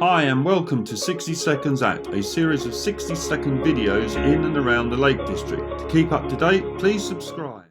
Hi and welcome to 60 Seconds At, a series of 60-second videos in and around the Lake District. To keep up to date, please subscribe.